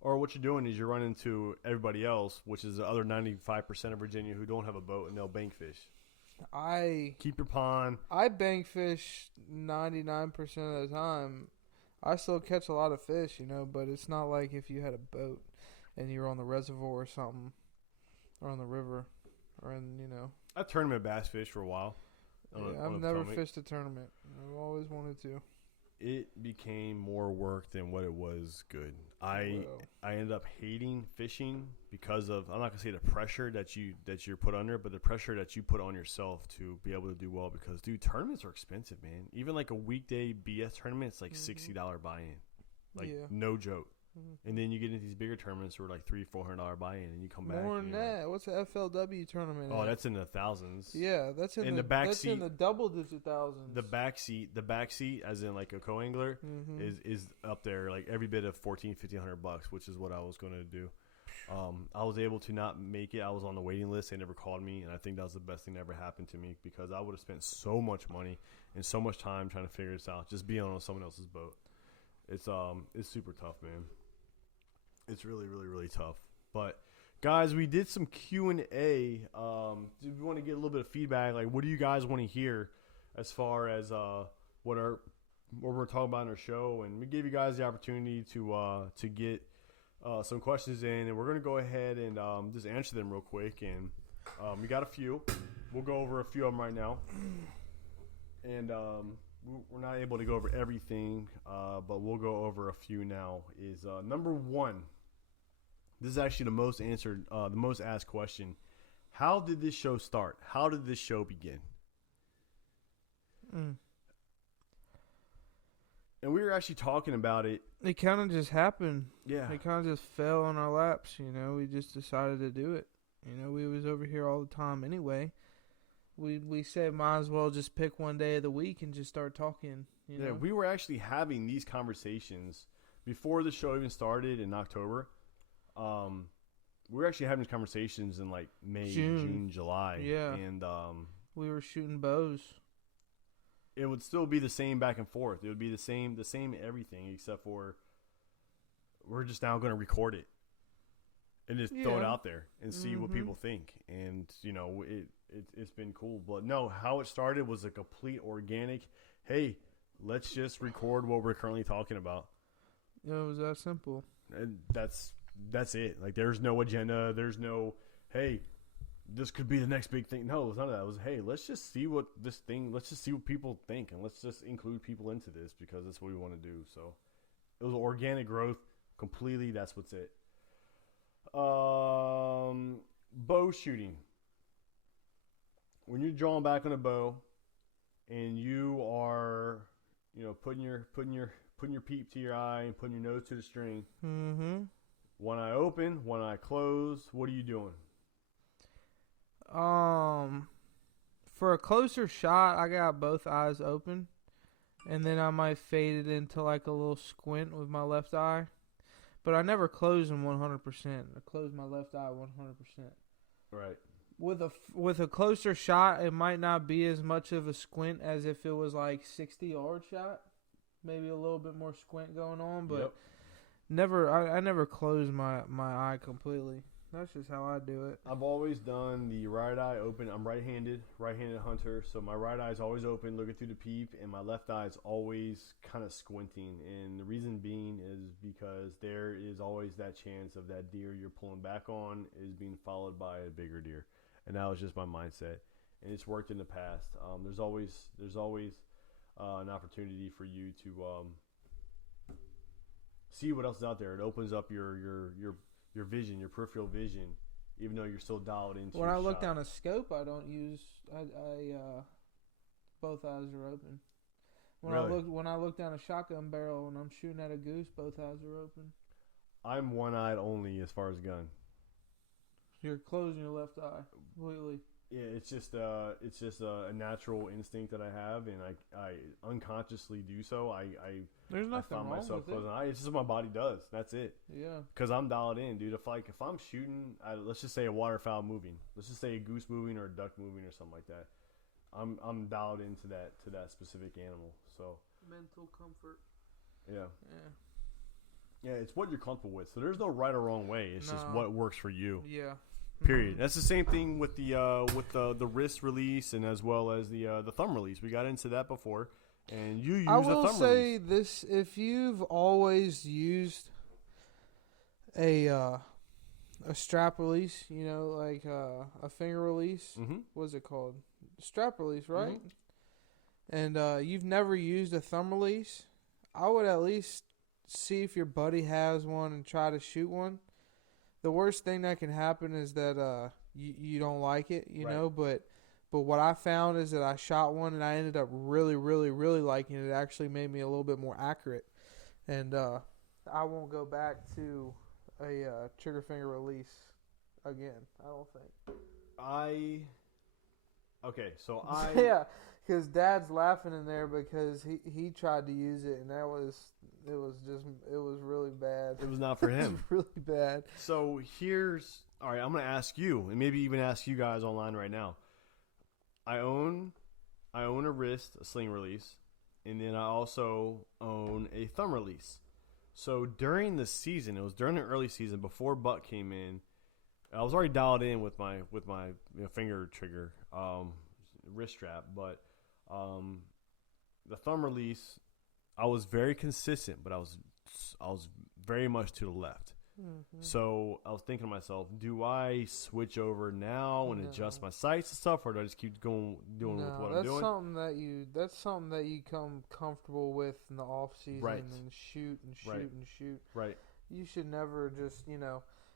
Or what you're doing is you're running into everybody else, which is the other 95% of Virginia who don't have a boat and they'll bank fish. I Keep your pond. I bank fish 99% of the time. I still catch a lot of fish, but it's not like if you had a boat and you're on the reservoir or something, or on the river, or in. I tournament bass fish for a while. Yeah, I've On the never Potomac. fished a tournament. I've always wanted to. It became more work than what it was good. Well, I ended up hating fishing because of, I'm not gonna say the pressure that you're put under, but the pressure that you put on yourself to be able to do well. Because dude, tournaments are expensive, man. Even like a weekday BS tournament, it's like $60 buy-in, like yeah. no joke. And then you get into these bigger tournaments where like $300-400 buy-in, and you come back. More and than you're like, that. What's the FLW tournament? oh, at? that's in the thousands. Yeah, that's in In the the back that's seat- in the double digit thousands. The back seat, as in like a co-angler, is up there like every bit of $1,400-1,500, which is what I was going to do. I was able to not make it. I was on the waiting list. They never called me, and I think that was the best thing that ever happened to me because I would have spent so much money and so much time trying to figure this out, just being on someone else's boat. It's super tough, man. It's really, really, really tough. But guys, we did some Q&A. We want to get a little bit of feedback. Like, what do you guys want to hear as far as what we're talking about in our show? And we gave you guys the opportunity to get some questions in, and we're going to go ahead and just answer them real quick. And we got a few. We'll go over a few of them right now. And we're not able to go over everything, but we'll go over a few now. Is number one. This is actually the most asked question. How did this show start? How did this show begin? And we were actually talking about it. It kind of just happened. Yeah. It kind of just fell on our laps. We just decided to do it. We was over here all the time anyway. We said might as well just pick one day of the week and just start talking. Yeah, we were actually having these conversations before the show even started in October. We were actually having these conversations in like May, June, July. Yeah. And we were shooting bows. It would still be the same back and forth. It would be the same everything, except for we're just now going to record it and just throw it out there and see what people think. And it's been cool. But no, how it started was a complete organic. Hey, let's just record what we're currently talking about. Yeah, it was that simple. And that's it. Like, there's no agenda. There's no, hey, this could be the next big thing. No, it was none of that. It was, hey, let's just see what people think, and let's just include people into this because that's what we want to do. So it was organic growth completely. That's what's it. Bow shooting. When you're drawing back on a bow and you are, putting your peep to your eye and putting your nose to the string. Mm-hmm. One eye open, one eye closed. What are you doing? For a closer shot, I got both eyes open, and then I might fade it into like a little squint with my left eye, but I never close them 100%. I close my left eye 100%. Right. With a closer shot, it might not be as much of a squint as if it was like 60-yard shot. Maybe a little bit more squint going on, but I never close my eye completely. That's just how I do it. I've always done the right eye open. I'm right-handed hunter, so my right eye is always open, looking through the peep, and my left eye is always kind of squinting. And the reason being is because there is always that chance of that deer you're pulling back on is being followed by a bigger deer, and that was just my mindset, and it's worked in the past. There's always an opportunity for you to see what else is out there. It opens up your vision, your peripheral vision, even though you're still dialed into. When I look shot. down a scope, I don't use. Both eyes are open. When I look down a shotgun barrel and I'm shooting at a goose, both eyes are open. I'm one-eyed only as far as gun. You're closing your left eye completely. Yeah, it's just a natural instinct that I have, and I unconsciously do so. There's nothing I find wrong myself with closing it. eye. It's just what my body does. That's it. Yeah. Because I'm dialed in, dude. If I'm shooting, let's just say a waterfowl moving, let's just say a goose moving or a duck moving or something like that, I'm dialed into that specific animal. So mental comfort. yeah. Yeah, it's what you're comfortable with. So there's no right or wrong way. It's just what works for you. Yeah. Period. That's the same thing with the wrist release and as well as the thumb release. We got into that before, and you use a thumb release. I will say this: if you've always used a strap release, like a finger release, what's it called? Strap release, right? And you've never used a thumb release, I would at least see if your buddy has one and try to shoot one. The worst thing that can happen is that you don't like it, you know. But what I found is that I shot one and I ended up really, really, really liking it. It actually made me a little bit more accurate, and I won't go back to a trigger finger release again. I don't think. Okay, so yeah, because Dad's laughing in there because he tried to use it and it was really bad. It was not for him. It was really bad. So all right, I'm going to ask you, and maybe even ask you guys online right now. I own a wrist, a sling release, and then I also own a thumb release. So during the season, it was during the early season before Buck came in, I was already dialed in with my finger trigger wrist strap, but the thumb release, I was very consistent, but I was very much to the left. Mm-hmm. So I was thinking to myself, do I switch over now and adjust my sights and stuff, or do I just keep doing with what I'm doing? That's something that you come comfortable with in the off season and shoot. Right. You should never just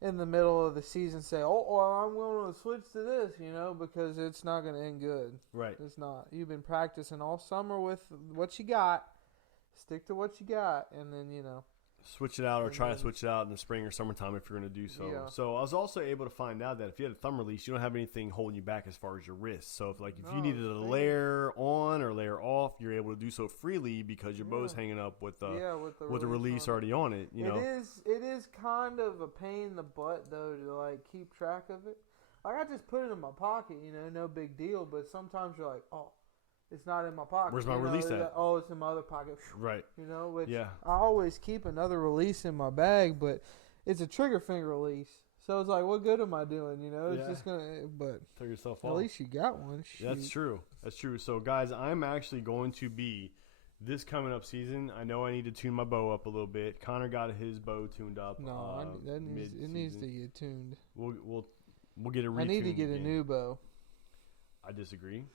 in the middle of the season say, oh, well, I'm going to switch to this, because it's not going to end good. Right. It's not. You've been practicing all summer with what you got. Stick to what you got, and then, switch it out or try to switch it out in the spring or summertime if you're going to do so. Yeah. So I was also able to find out that if you had a thumb release, you don't have anything holding you back as far as your wrist. So if you needed to layer on or layer off, you're able to do so freely because your bow's hanging up with the release already on it. It is kind of a pain in the butt though to keep track of it. I just put it in my pocket, no big deal. But sometimes you're like, oh, it's not in my pocket. Where's my release at? Like, oh, it's in my other pocket. Right. Which I always keep another release in my bag, but it's a trigger finger release. So it's like, what good am I doing? It's just going to, but throw yourself off. At least you got one. Shoot. That's true. So, guys, I'm actually going to be, this coming up season, I know I need to tune my bow up a little bit. Connor got his bow tuned up. No, it needs to get tuned. We'll get it retuned. I need to get a new bow. I disagree.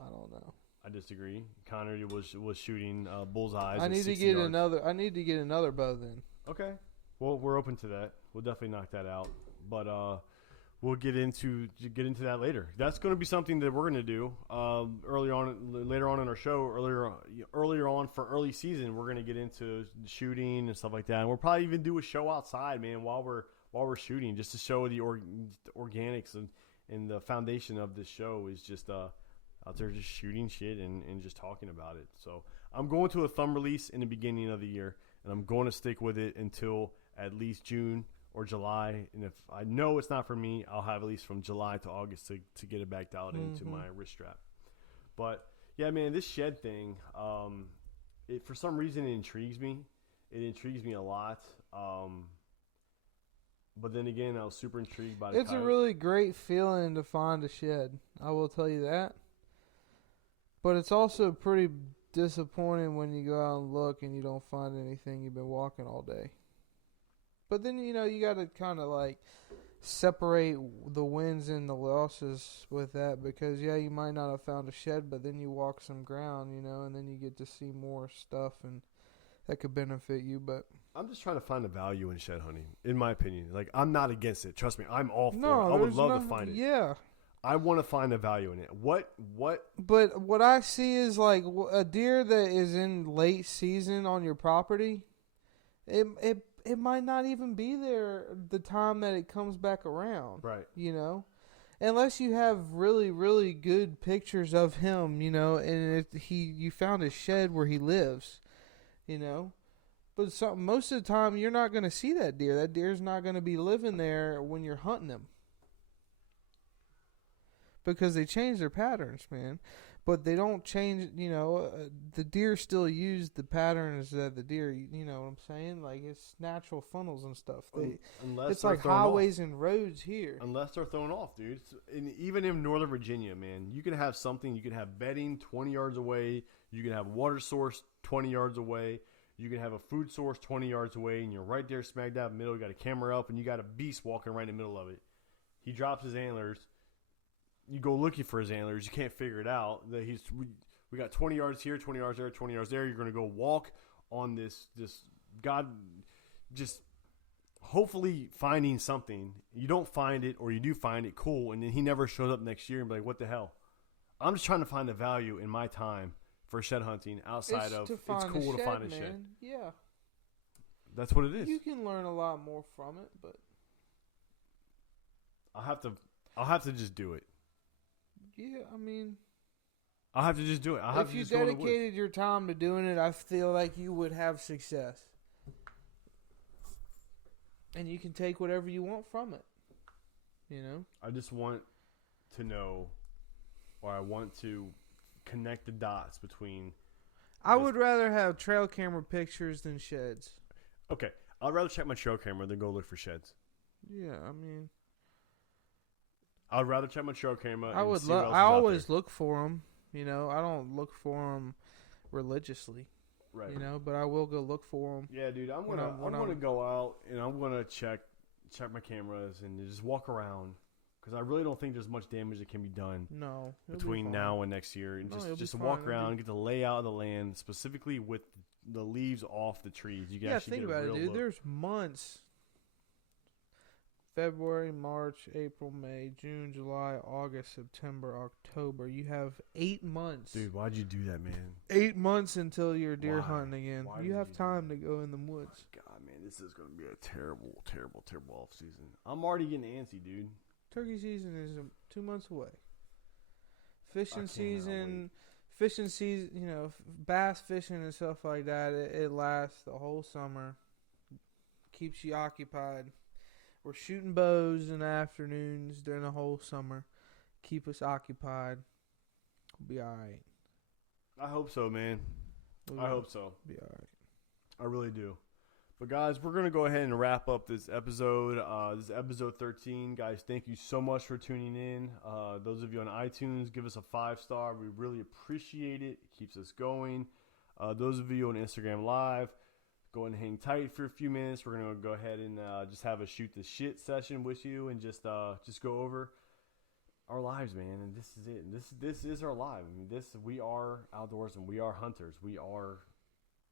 I don't know. I disagree. Connor was shooting bullseyes. I need to get another bow then. Okay. Well, we're open to that. We'll definitely knock that out. But we'll get into that later. That's going to be something that we're going to do later on in our show. Earlier on for early season, we're going to get into shooting and stuff like that. And we'll probably even do a show outside, man, while we're shooting, just to show the organics and the foundation of this show is just out there just shooting shit and just talking about it. So I'm going to a thumb release in the beginning of the year, and I'm going to stick with it until at least June or July. And if I know it's not for me, I'll have at least from July to August to get it back dialed into my wrist strap. But, yeah, man, this shed thing, for some reason it intrigues me. It intrigues me a lot. But then again, I was super intrigued by It's a really great feeling to find a shed. I will tell you that. But it's also pretty disappointing when you go out and look and you don't find anything. You've been walking all day. But then, you got to kind of separate the wins and the losses with that because, you might not have found a shed, but then you walk some ground, and then you get to see more stuff and that could benefit you. But I'm just trying to find the value in shed hunting, in my opinion. I'm not against it. Trust me, I'm all for it. I would love to find it. Yeah. I want to find the value in it. What? But what I see is a deer that is in late season on your property. It might not even be there the time that it comes back around. Right. Unless you have really, really good pictures of him, and you found a shed where he lives, But most of the time, you're not going to see that deer. That deer's not going to be living there when you're hunting him. Because they change their patterns, man. But they don't change, the deer still use the patterns that the deer, you know what I'm saying? Like, it's natural funnels and stuff. It's like highways and roads here. Unless they're thrown off, dude. And even in Northern Virginia, man, you can have something. You can have bedding 20 yards away. You can have water source 20 yards away. You can have a food source 20 yards away, and you're right there smack dab in the middle. You got a camera up, and you got a beast walking right in the middle of it. He drops his antlers. You go looking for his antlers. You can't figure it out. We got 20 yards here, 20 yards there, 20 yards there. You're going to go walk on this God, just hopefully finding something. You don't find it, or you do find it, cool, and then he never shows up next year and be like, what the hell? I'm just trying to find the value in my time for shed hunting outside of it's cool to find a shed. Yeah. That's what it is. You can learn a lot more from it, but I'll have to just do it. Yeah, I mean, I'll have to just do it. If you dedicated your time to doing it, I feel like you would have success. And you can take whatever you want from it. I just want to know, or I want to connect the dots between. I would rather have trail camera pictures than sheds. Okay, I'd rather check my trail camera than go look for sheds. Yeah, I mean, I'd rather check my trail camera. I always look for them. I don't look for them religiously. Right. But I will go look for them. Yeah, dude. I'm gonna go out and I'm gonna check my cameras and just walk around because I really don't think there's much damage that can be done. No. Between now and next year, and just walk around, get the layout of the land, specifically with the leaves off the trees. You can actually think get a about real it, dude. look. There's months. February, March, April, May, June, July, August, September, October. You have 8 months. Dude, why'd you do that, man? 8 months until you're deer hunting again. You have time to go in the woods. God, man, this is going to be a terrible, terrible, terrible off season. I'm already getting antsy, dude. Turkey season is 2 months away. Fishing season, bass fishing and stuff like that, it lasts the whole summer. Keeps you occupied. We're shooting bows in the afternoons during the whole summer. Keep us occupied. We'll be all right. I hope so, man. I hope so. Be all right. I really do. But, guys, we're going to go ahead and wrap up this episode. This is episode 13. Guys, thank you so much for tuning in. Those of you on iTunes, give us a 5-star. We really appreciate it. It keeps us going. Those of you on Instagram Live, go and hang tight for a few minutes. We're going to go ahead and just have a shoot the shit session with you and just go over our lives, man. And this is it. This is our life. I mean, we are outdoors and we are hunters. We are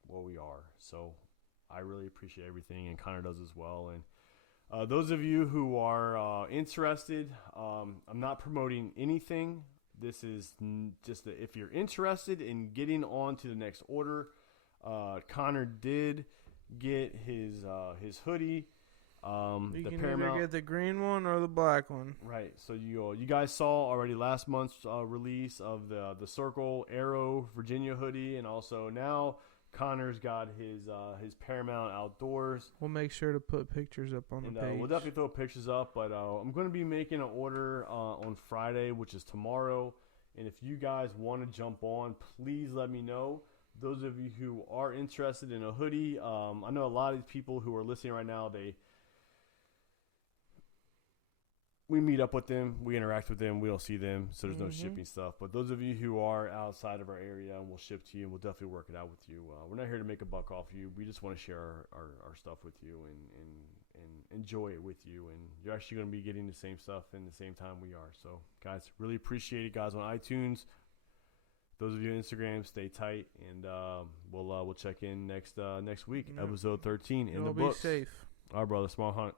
what we are. So I really appreciate everything, and Connor does as well. And those of you who are interested, I'm not promoting anything. This is just if you're interested in getting on to the next order. Connor did get his hoodie. You can either get the green one or the black one. Right. So you guys saw already last month's release of the Circle Arrow Virginia hoodie, and also now Connor's got his Paramount Outdoors. We'll make sure to put pictures up on the page. We'll definitely throw pictures up, but I'm going to be making an order on Friday, which is tomorrow. And if you guys want to jump on, please let me know. Those of you who are interested in a hoodie, I know a lot of people who are listening right now, we meet up with them, we interact with them, we'll see them, so there's no shipping stuff. But those of you who are outside of our area, we'll ship to you, and we'll definitely work it out with you. We're not here to make a buck off you. We just want to share our stuff with you and enjoy it with you. And you're actually going to be getting the same stuff in the same time we are. So, guys, really appreciate it. Guys on iTunes, those of you on Instagram, stay tight, and we'll check in next week, episode 13 in the books. Be safe. All right, brother. Small hunt.